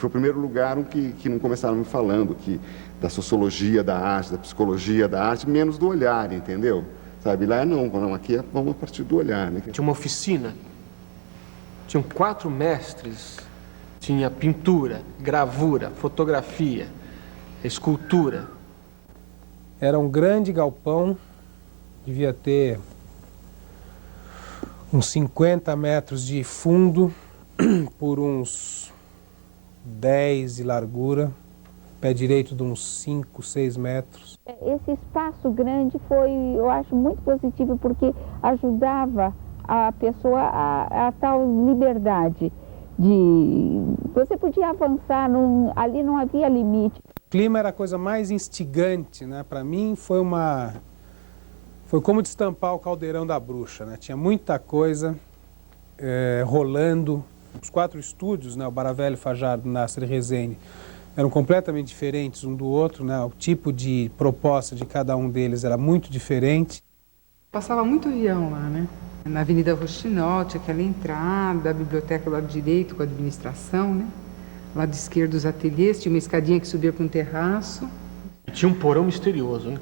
foi o primeiro lugar que não começaram me falando da sociologia da arte, da psicologia da arte, menos do olhar, entendeu? Sabe, lá não, aqui vamos a partir do olhar, né? Tinha uma oficina, tinham 4 mestres, tinha pintura, gravura, fotografia, escultura. Era um grande galpão, devia ter uns 50 metros de fundo por uns 10 de largura, pé direito de uns 5, 6 metros. Esse espaço grande foi, eu acho, muito positivo, porque ajudava a pessoa a tal liberdade de... Você podia avançar, ali não havia limite. O clima era a coisa mais instigante, né? Para mim foi como destampar o caldeirão da bruxa, né? Tinha muita coisa rolando. Os 4 estúdios, né? O Baravelli, Fajardo, Nasser e Rezende, eram completamente diferentes um do outro, né? O tipo de proposta de cada um deles era muito diferente. Passava muito avião lá, né? Na Avenida Rochinol, tinha aquela entrada, a biblioteca do lado direito com a administração, né? Lado esquerdo os ateliês, tinha uma escadinha que subia para um terraço. E tinha um porão misterioso, né?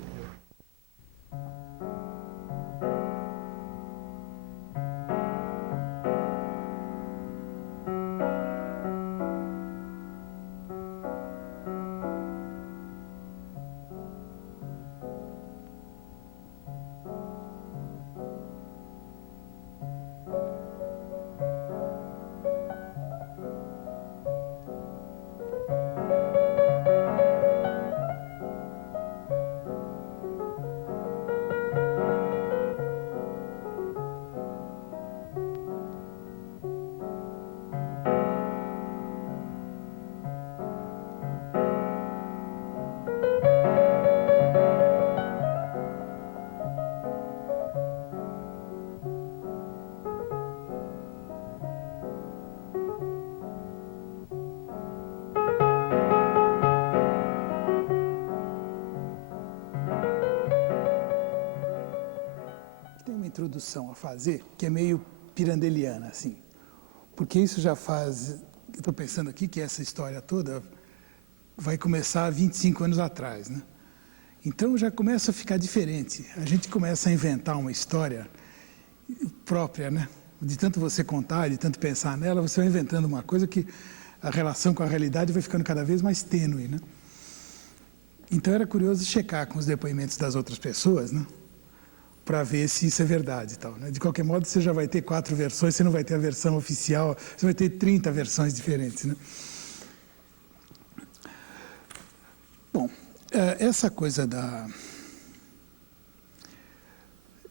Introdução a fazer, que é meio pirandeliana, assim. Porque isso já faz... Estou pensando aqui que essa história toda vai começar há 25 anos atrás, né? Então já começa a ficar diferente. A gente começa a inventar uma história própria, né? De tanto você contar, de tanto pensar nela, você vai inventando uma coisa que a relação com a realidade vai ficando cada vez mais tênue, né? Então era curioso checar com os depoimentos das outras pessoas, né? Para ver se isso é verdade e tal, né? De qualquer modo, você já vai ter 4 versões, você não vai ter a versão oficial, você vai ter 30 versões diferentes, né? Bom, essa coisa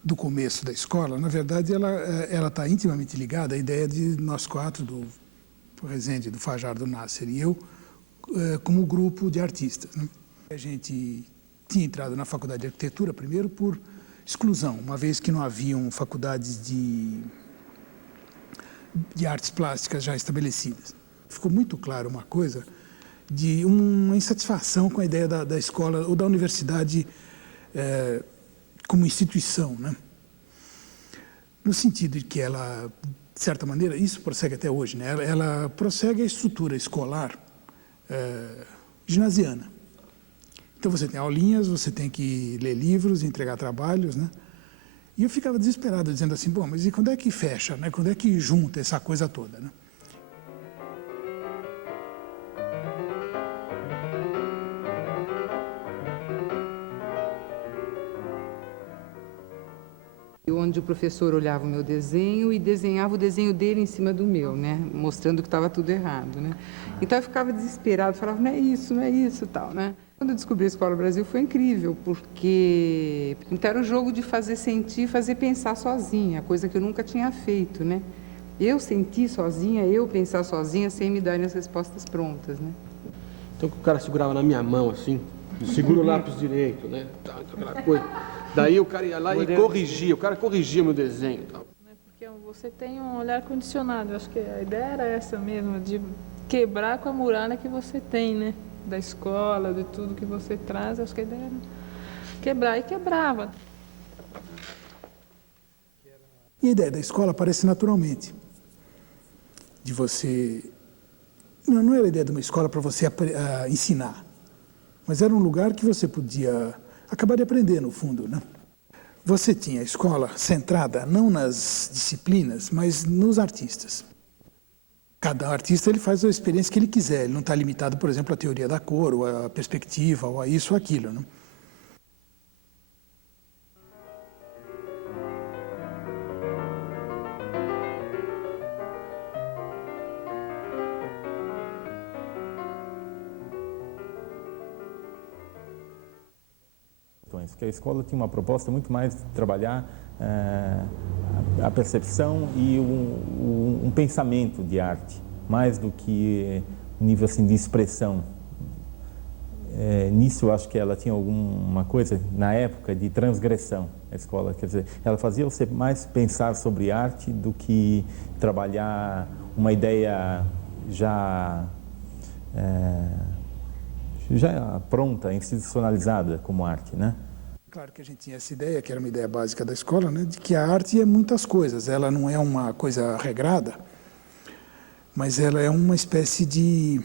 do começo da escola, na verdade, ela está intimamente ligada à ideia de nós 4, do Rezende, do Fajardo, do Nasser e eu, como grupo de artistas, né? A gente tinha entrado na faculdade de arquitetura, primeiro, por exclusão, uma vez que não haviam faculdades de artes plásticas já estabelecidas. Ficou muito claro uma coisa de uma insatisfação com a ideia da escola ou da universidade como instituição, né? No sentido de que ela, de certa maneira, isso prossegue até hoje, né? Ela prossegue a estrutura escolar ginasiana. Então você tem aulinhas, você tem que ler livros, entregar trabalhos, né? E eu ficava desesperado, dizendo assim, bom, mas e quando é que fecha, né? Quando é que junta essa coisa toda, né? Onde o professor olhava o meu desenho e desenhava o desenho dele em cima do meu, né? Mostrando que estava tudo errado, né? Então eu ficava desesperado, falava, não é isso, tal, né? Quando eu descobri a Escola Brasil foi incrível, porque então era o jogo de fazer sentir, fazer pensar sozinha, coisa que eu nunca tinha feito, né? Eu sentir sozinha, eu pensar sozinha, sem me darem as respostas prontas, né? Então o cara segurava na minha mão, assim, segura o lápis direito, né? Aquela coisa. Daí o cara ia lá e corrigia, o cara corrigia meu desenho e tal. Porque você tem um olhar condicionado, eu acho que a ideia era essa mesmo, de quebrar com a muralha que você tem, né? Da escola, de tudo que você traz, acho que a ideia era quebrar, e quebrava. E a ideia da escola aparece naturalmente, de você Não era a ideia de uma escola para você ensinar, mas era um lugar que você podia acabar de aprender, no fundo, né? Você tinha a escola centrada não nas disciplinas, mas nos artistas. Cada artista ele faz a experiência que ele quiser, ele não está limitado, por exemplo, à teoria da cor, ou à perspectiva, ou a isso ou aquilo, né? Que a escola tinha uma proposta muito mais de trabalhar a percepção e um pensamento de arte, mais do que um nível assim, de expressão. Nisso eu acho que ela tinha alguma coisa, na época, de transgressão, a escola. Quer dizer, ela fazia você mais pensar sobre arte do que trabalhar uma ideia já pronta, institucionalizada como arte, né? Claro que a gente tinha essa ideia, que era uma ideia básica da escola, né, de que a arte é muitas coisas. Ela não é uma coisa regrada, mas ela é uma espécie de...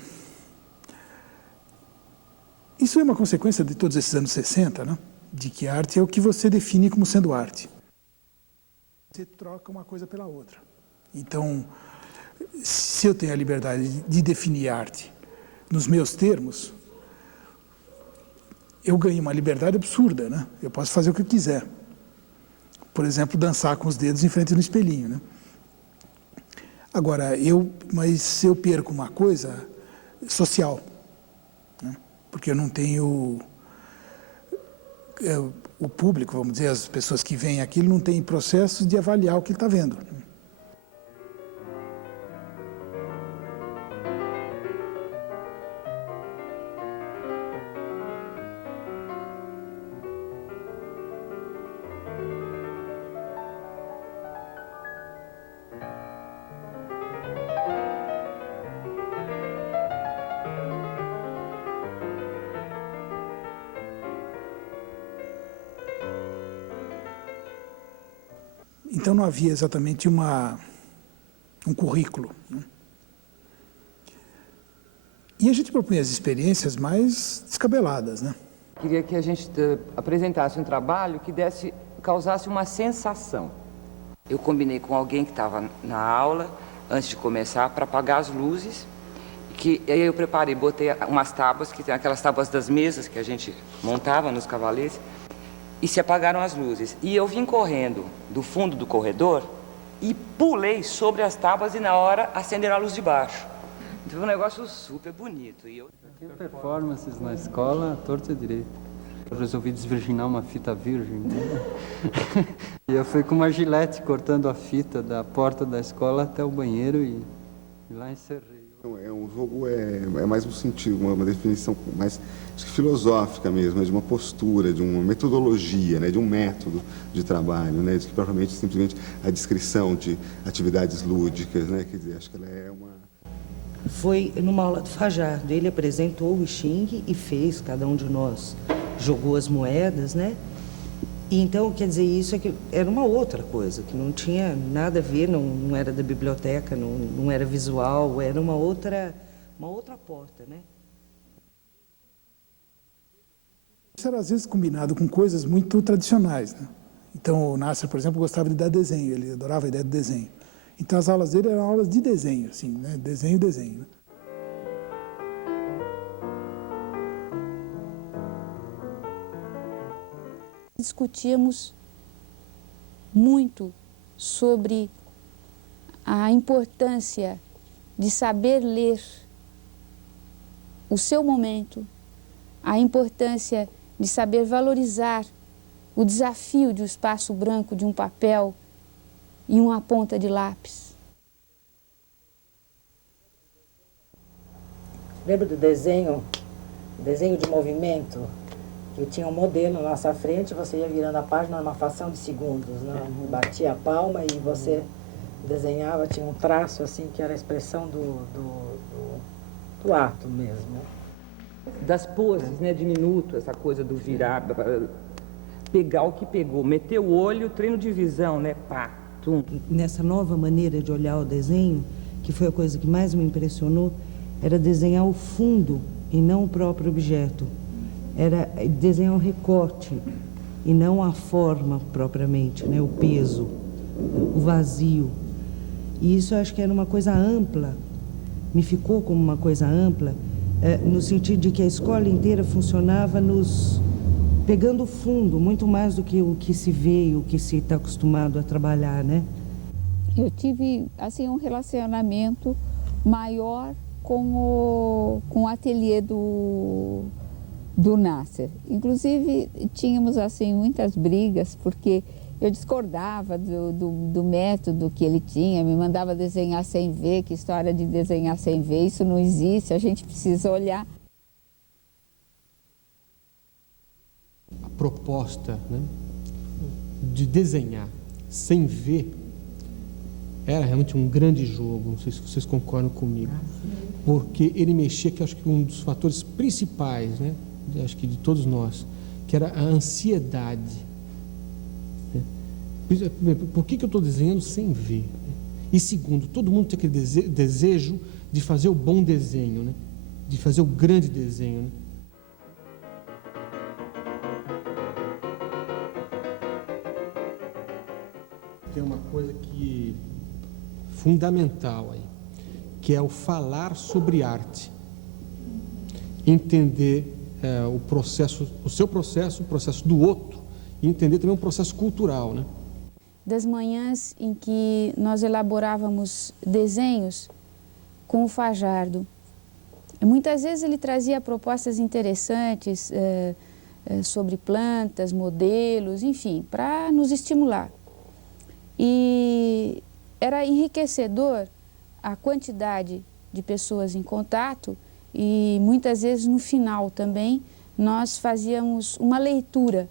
Isso é uma consequência de todos esses anos 60, né? De que a arte é o que você define como sendo arte. Você troca uma coisa pela outra. Então, se eu tenho a liberdade de definir arte nos meus termos, eu ganho uma liberdade absurda, né? Eu posso fazer o que eu quiser. Por exemplo, dançar com os dedos em frente no espelhinho, né? Agora, mas eu perco uma coisa social, né? Porque eu não tenho... o público, vamos dizer, as pessoas que veem aquilo, não têm processos de avaliar o que ele está vendo. Então não havia exatamente um currículo, né? E a gente propunha as experiências mais descabeladas, né? Queria que a gente apresentasse um trabalho que causasse uma sensação. Eu combinei com alguém que estava na aula, antes de começar, para apagar as luzes. Aí eu preparei, botei umas tábuas, que tem aquelas tábuas das mesas que a gente montava nos cavaletes, e se apagaram as luzes. E eu vim correndo do fundo do corredor e pulei sobre as tábuas e na hora acenderam a luz de baixo. Então foi um negócio super bonito. E eu tinha performances na escola, torto e direito. Eu resolvi desvirginar uma fita virgem, né? E eu fui com uma gilete cortando a fita da porta da escola até o banheiro e lá encerrei. Um jogo é mais um sentido, uma definição mais acho que filosófica mesmo, de uma postura, de uma metodologia, né, de um método de trabalho, né, de que propriamente simplesmente a descrição de atividades lúdicas, né, quer dizer, acho que ela é uma... Foi numa aula de Fajardo, ele apresentou o Xing e fez, cada um de nós jogou as moedas, né? E então, quer dizer, isso aqui era uma outra coisa, que não tinha nada a ver, não era da biblioteca, não era visual, era uma outra porta, né? Isso era, às vezes, combinado com coisas muito tradicionais, né? Então, o Nasser, por exemplo, gostava de dar desenho, ele adorava a ideia do desenho. Então, as aulas dele eram aulas de desenho, assim, né? Desenho. Né? Discutíamos muito sobre a importância de saber ler o seu momento, a importância de saber valorizar o desafio de um espaço branco, de um papel e uma ponta de lápis. Lembra do desenho de movimento? Que tinha um modelo na nossa frente, você ia virando a página numa fração de segundos, né? Batia a palma e você desenhava, tinha um traço assim que era a expressão do ato mesmo. Das poses, né, de minuto, essa coisa do virar, pegar o que pegou, meter o olho, treino de visão, né, pá, tum. Nessa nova maneira de olhar o desenho, que foi a coisa que mais me impressionou, era desenhar o fundo e não o próprio objeto. Era desenhar o recorte e não a forma propriamente, né? O peso, o vazio. E isso eu acho que era uma coisa ampla, me ficou como uma coisa ampla, no sentido de que a escola inteira funcionava pegando o fundo, muito mais do que o que se vê e o que se está acostumado a trabalhar, né? Eu tive, assim, um relacionamento maior com o ateliê do Nasser. Inclusive, tínhamos, assim, muitas brigas, porque eu discordava do método que ele tinha, me mandava desenhar sem ver, que história de desenhar sem ver, isso não existe, a gente precisa olhar. A proposta, né, de desenhar sem ver era realmente um grande jogo, não sei se vocês concordam comigo, porque ele mexia, que acho que um dos fatores principais, né, acho que de todos nós, que era a ansiedade. Por que eu estou desenhando sem ver? E segundo, todo mundo tem aquele desejo de fazer o bom desenho, né? De fazer o grande desenho, né? Tem uma coisa que fundamental aí, que é o falar sobre arte, entender o processo, o seu processo, o processo do outro, e entender também um processo cultural, né? Das manhãs em que nós elaborávamos desenhos com o Fajardo. Muitas vezes ele trazia propostas interessantes sobre plantas, modelos, enfim, para nos estimular. E era enriquecedor a quantidade de pessoas em contato e muitas vezes no final também nós fazíamos uma leitura.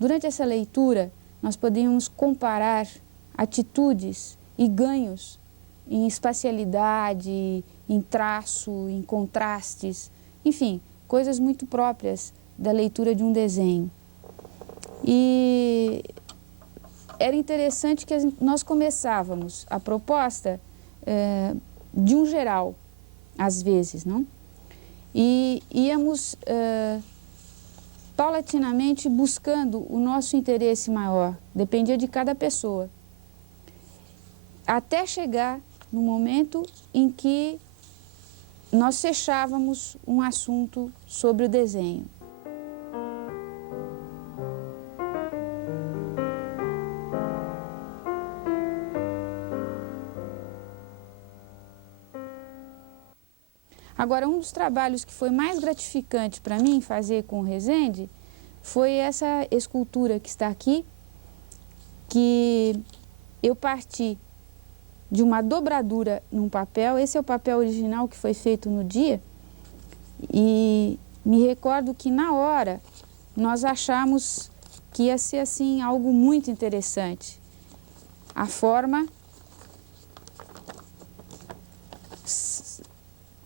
Durante essa leitura, nós podíamos comparar atitudes e ganhos em espacialidade, em traço, em contrastes, enfim, coisas muito próprias da leitura de um desenho. E era interessante que nós começávamos a proposta de um geral, às vezes, não? E íamos paulatinamente buscando o nosso interesse maior, dependia de cada pessoa, até chegar no momento em que nós fechávamos um assunto sobre o desenho. Agora, um dos trabalhos que foi mais gratificante para mim fazer com o Rezende foi essa escultura que está aqui, que eu parti de uma dobradura num papel. Esse é o papel original que foi feito no dia, e me recordo que na hora nós achamos que ia ser assim algo muito interessante. A forma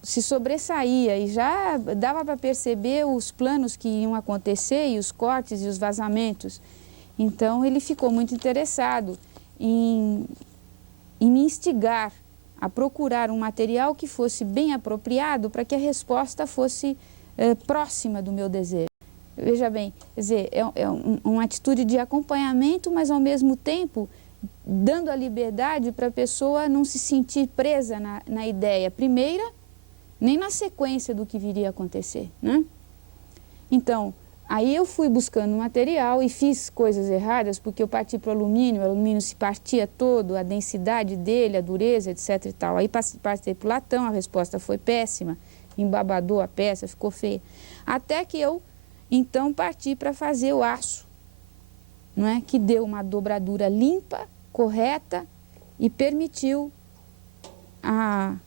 se sobressaía e já dava para perceber os planos que iam acontecer e os cortes e os vazamentos. Então ele ficou muito interessado em me instigar a procurar um material que fosse bem apropriado para que a resposta fosse próxima do meu desejo. Veja bem, quer dizer, uma atitude de acompanhamento, mas ao mesmo tempo dando a liberdade para a pessoa não se sentir presa na ideia primeira, nem na sequência do que viria a acontecer, né? Então, aí eu fui buscando material e fiz coisas erradas, porque eu parti para o alumínio se partia todo, a densidade dele, a dureza, etc. e tal. Aí passei para o latão, a resposta foi péssima, embabadou a peça, ficou feia. Até que eu, então, parti para fazer o aço, não é? Que deu uma dobradura limpa, correta e permitiu a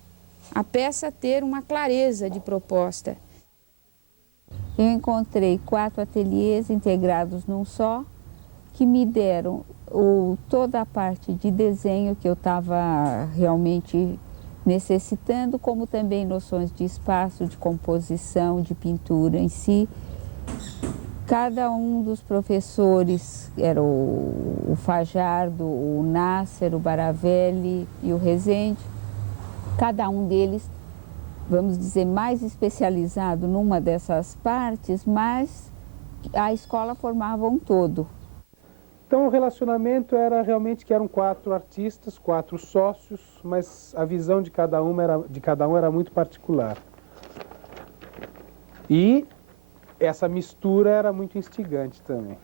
peça ter uma clareza de proposta. Eu encontrei 4 ateliês integrados num só, que me deram toda a parte de desenho que eu estava realmente necessitando, como também noções de espaço, de composição, de pintura em si. Cada um dos professores, era o Fajardo, o Nasser, o Baravelli e o Rezende, cada um deles vamos dizer, mais especializado numa dessas partes, mas a escola formava um todo. Então o relacionamento era realmente que eram 4 artistas, 4 sócios, mas a visão de cada um era muito particular. E essa mistura era muito instigante também.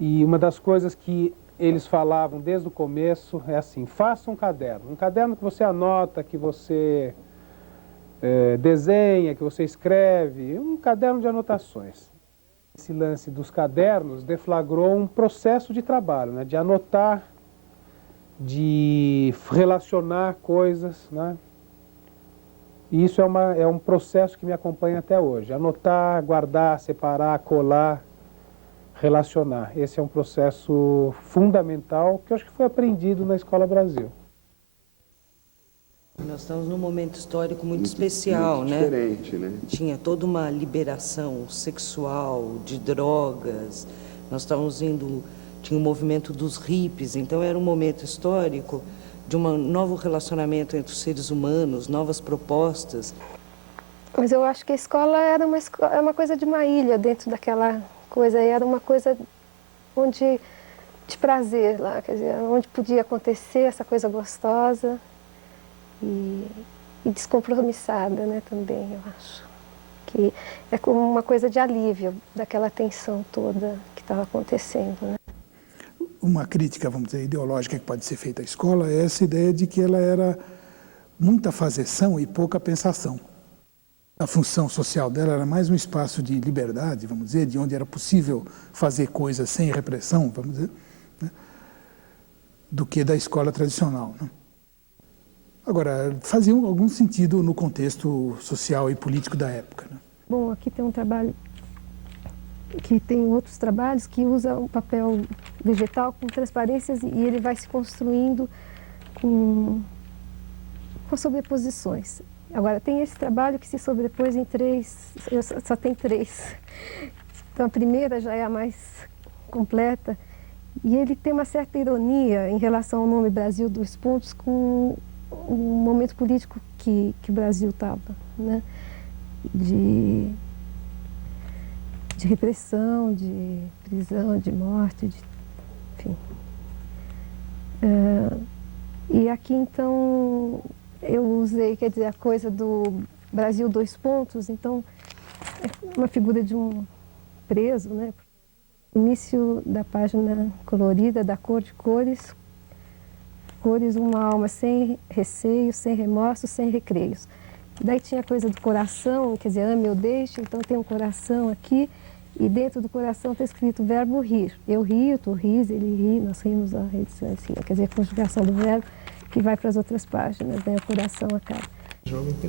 E uma das coisas que eles falavam desde o começo é assim, faça um caderno que você anota, que você desenha, que você escreve, um caderno de anotações. Esse lance dos cadernos deflagrou um processo de trabalho, né, de anotar, de relacionar coisas, né? E isso é um processo que me acompanha até hoje. Anotar, guardar, separar, colar, relacionar. Esse é um processo fundamental que eu acho que foi aprendido na Escola Brasil. Nós estamos num momento histórico muito especial, muito né? Diferente, né? Tinha toda uma liberação sexual, de drogas. Nós estávamos indo, tinha o movimento dos hippies, então era um momento histórico de um novo relacionamento entre os seres humanos, novas propostas. Mas eu acho que a escola era uma coisa de uma ilha dentro daquela coisa, era uma coisa onde de prazer lá, quer dizer, onde podia acontecer essa coisa gostosa e descompromissada, né, também, eu acho. Que é como uma coisa de alívio daquela tensão toda que estava acontecendo, né. Uma crítica, vamos dizer, ideológica que pode ser feita à escola é essa ideia de que ela era muita fazeção e pouca pensação. A função social dela era mais um espaço de liberdade, vamos dizer, de onde era possível fazer coisas sem repressão, vamos dizer, né, do que da escola tradicional, né. Agora, fazia algum sentido no contexto social e político da época, né. Bom, aqui tem um trabalho que tem outros trabalhos que usa o papel vegetal com transparências e ele vai se construindo com sobreposições. Agora, tem esse trabalho que se sobrepôs em 3, só tem 3. Então, a primeira já é a mais completa e ele tem uma certa ironia em relação ao nome Brasil dos Pontos com o momento político que o Brasil estava, né? De repressão, de prisão, de morte, enfim. E aqui, então, eu usei, quer dizer, a coisa do Brasil 2 pontos, então, é uma figura de um preso, né? Início da página colorida, da cor de cores, cores, uma alma sem receio, sem remorso, sem recreios. Daí tinha a coisa do coração, quer dizer, ame ou deixe, então tem um coração aqui, e dentro do coração está escrito o verbo rir. Eu rio, tu ris, ele ri, nós rimos, assim, quer dizer, a conjugação do verbo que vai para as outras páginas, né? O coração acaba.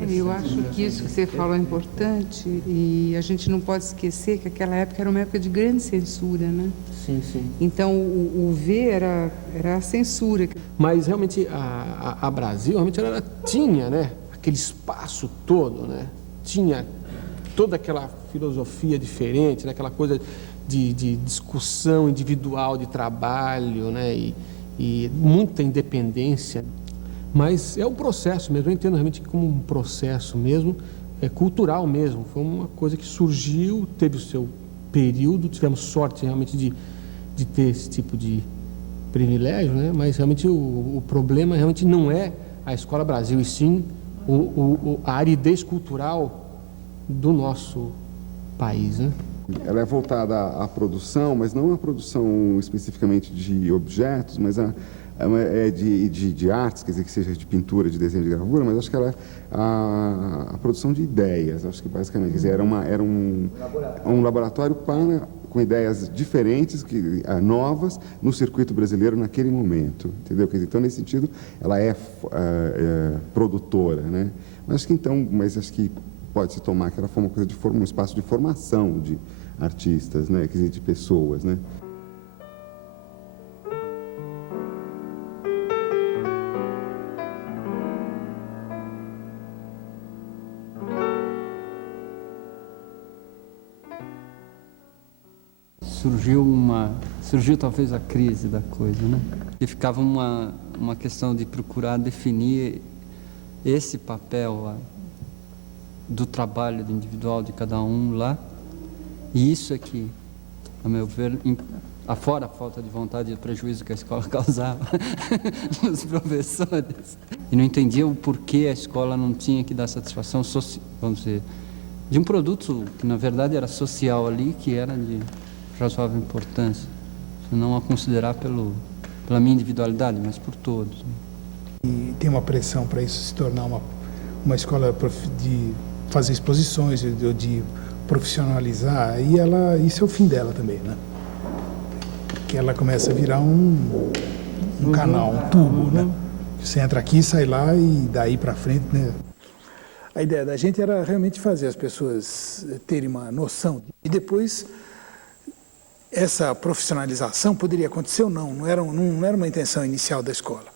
Eu acho que isso que você falou é importante e a gente não pode esquecer que aquela época era uma época de grande censura, né? Sim, sim. Então, o ver era a censura. Mas realmente a Brasil realmente ela tinha, né, aquele espaço todo, né? Tinha toda aquela filosofia diferente, né? Aquela coisa de discussão individual de trabalho, né? E muita independência. Mas é um processo mesmo, eu entendo realmente como um processo mesmo, cultural mesmo. Foi uma coisa que surgiu, teve o seu período, tivemos sorte realmente de ter esse tipo de privilégio, né? Mas realmente o problema realmente não é a Escola Brasil, e sim a aridez cultural do nosso país, né? Ela é voltada à produção, mas não a produção especificamente de objetos, mas de artes, quer dizer, que seja de pintura, de desenho, de gravura, mas acho que ela é a produção de ideias, acho que basicamente, quer dizer, era um laboratório com ideias diferentes, novas, no circuito brasileiro naquele momento, entendeu? Quer dizer, então, nesse sentido, ela é produtora, né? Mas acho que pode-se tomar que ela foi uma coisa um espaço de formação de artistas, né? Quer dizer, de pessoas, né? Surgiu uma surgiu talvez a crise da coisa, né? E ficava uma questão de procurar definir esse papel do trabalho individual de cada um lá. E isso aqui, a meu ver, afora a falta de vontade e o prejuízo que a escola causava nos professores. E não entendia o porquê a escola não tinha que dar satisfação, vamos dizer, de um produto que na verdade era social ali, que era de razoável importância, não a considerar pela minha individualidade, mas por todos. E tem uma pressão para isso se tornar uma escola de fazer exposições, de profissionalizar, e isso é o fim dela também, né? Que ela começa a virar um canal, um tubo, né? Você entra aqui, sai lá e daí para frente, né? A ideia da gente era realmente fazer as pessoas terem uma noção. E depois, essa profissionalização poderia acontecer ou não. Não era uma intenção inicial da escola.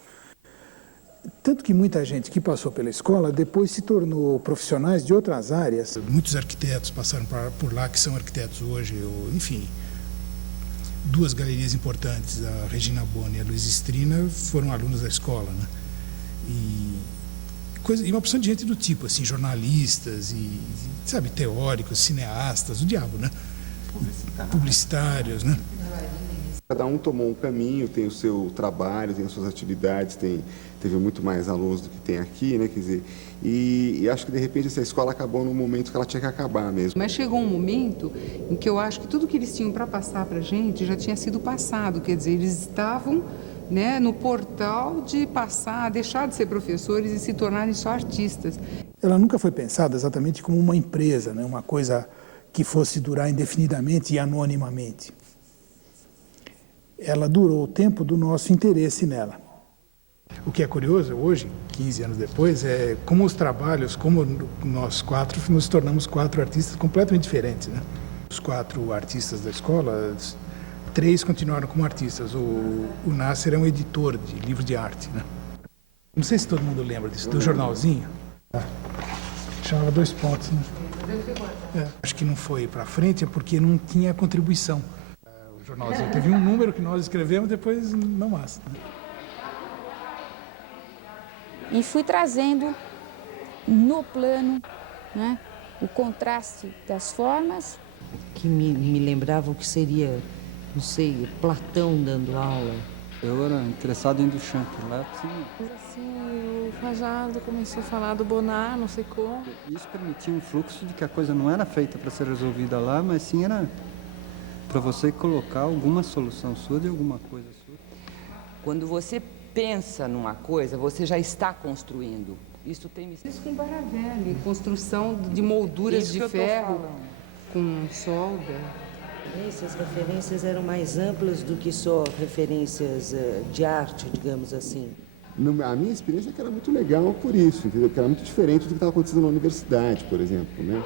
Tanto que muita gente que passou pela escola depois se tornou profissionais de outras áreas. Muitos arquitetos passaram por lá, que são arquitetos hoje, enfim. Duas galerias importantes, a Regina Boni e a Luiz Strina, foram alunos da escola, né? E uma opção de gente do tipo, assim, jornalistas e, sabe, teóricos, cineastas, o diabo, né? Publicitários, né? Cada um tomou um caminho, tem o seu trabalho, tem as suas atividades, teve muito mais alunos do que tem aqui, né? Quer dizer, e acho que de repente essa escola acabou no momento que ela tinha que acabar mesmo. Mas chegou um momento em que eu acho que tudo que eles tinham para passar para a gente já tinha sido passado, quer dizer, eles estavam, né, no portal de passar, deixar de ser professores e se tornarem só artistas. Ela nunca foi pensada exatamente como uma empresa, né? Uma coisa que fosse durar indefinidamente e anonimamente. Ela durou o tempo do nosso interesse nela. O que é curioso hoje, 15 anos depois, é como os trabalhos, como nós quatro nos tornamos 4 artistas completamente diferentes, né? Os 4 artistas da escola, 3 continuaram como artistas. O Nasser é um editor de livros de arte, né? Não sei se todo mundo lembra disso, do jornalzinho. Chamava 2 pontos, né? Acho que não foi para frente é porque não tinha contribuição. O jornalzinho teve um número que nós escrevemos, depois não mais. Né? E fui trazendo no plano, né, o contraste das formas. Que me lembrava o que seria, não sei, Platão dando aula. Eu era interessado em Duchamp, lá Mas assim, o Fajardo começou a falar do Bonnard, não sei como. Isso permitia um fluxo de que a coisa não era feita para ser resolvida lá, mas sim era para você colocar alguma solução sua de alguma coisa sua. Quando você pensa numa coisa, você já está construindo. Isso com Baravelli, construção de molduras de ferro com solda. Essas referências eram mais amplas do que só referências de arte, digamos assim. A minha experiência é que era muito legal por isso, entendeu? Porque era muito diferente do que estava acontecendo na universidade, por exemplo, né?